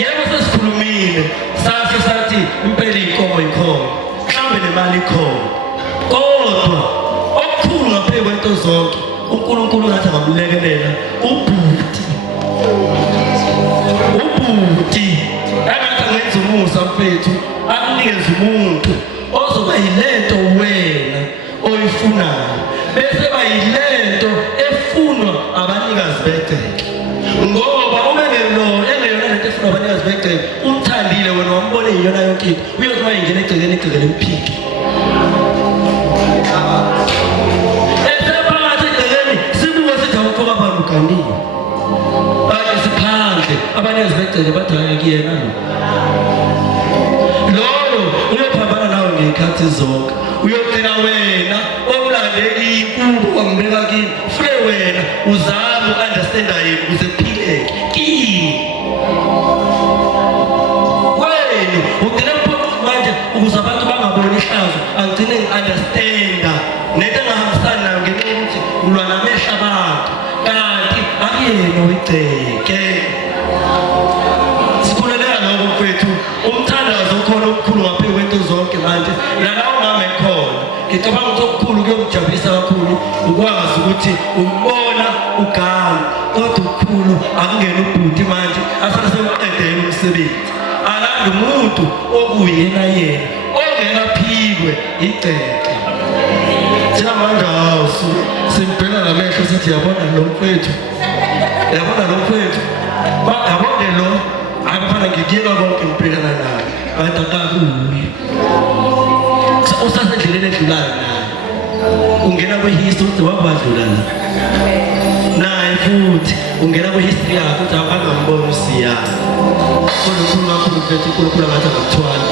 yebo sesikhulumile sasho sathi impela inkomo ikhona mhlambe nemali ikhona kodwa okukhulu ngaphezu kwento zonke uNkulunkulu ngathi angamlekelela ubhuti angathi umusa mfethu akunikeze umuntu ozoba yilento wena oyifunayo bese bayilento efunwa abanikazi begceke ngoba uma engeyona lento efunwa abanikazi begceke umthandile wena wambone iyona yonke into uyothi uma ingena egcekeni emphiki esephakathi egcekeni sibuke sithi awuthoka abantu kanini baye siphandle abanikazi begceke bathi hhayi kuyena lo uyophambana nawe ngey'khathi zonke uyogcina wena omlande iy'nkubo wangibeka kini fule wena uzame u-understanda yena ukuze kuphileke kini wena ugcina kuphoqa manje ukuze abantu bangaboni ihlazo angigcine ngi-understanda nento engahambisani nayo ngenxa yokuthi ulwa namehla abantu kanti akuyena oyigceke sikhuleleka lokho mfethu umthandazo ukhona okukhulu ngaphezu kwento zonke manje nalawo mama ekhona ngicabanga ukuthi okukhulu kuyomjabulisa kakhulu ukwazi ukuthi ukubona ugama kodwa ukukhulu akungena ubhuti manje asale semqedele umsebenzi alanda umuntu okuyena yena ongekaphikwe igceke thina manje simbheka ngamehlo sithi yabona lo mfethu yabona lo akufana ngikuyeka konke ngibhekana naye kanti akakuyi usasendleleni edlulayo naye ungena kwi-history ukuthi wakubadlula naye futhi ungena kwi-history yakho ukuthi akangamboni usiyana kodwa ukhulu kakhulu mfethu uNkulunkulu angathi angakuthwala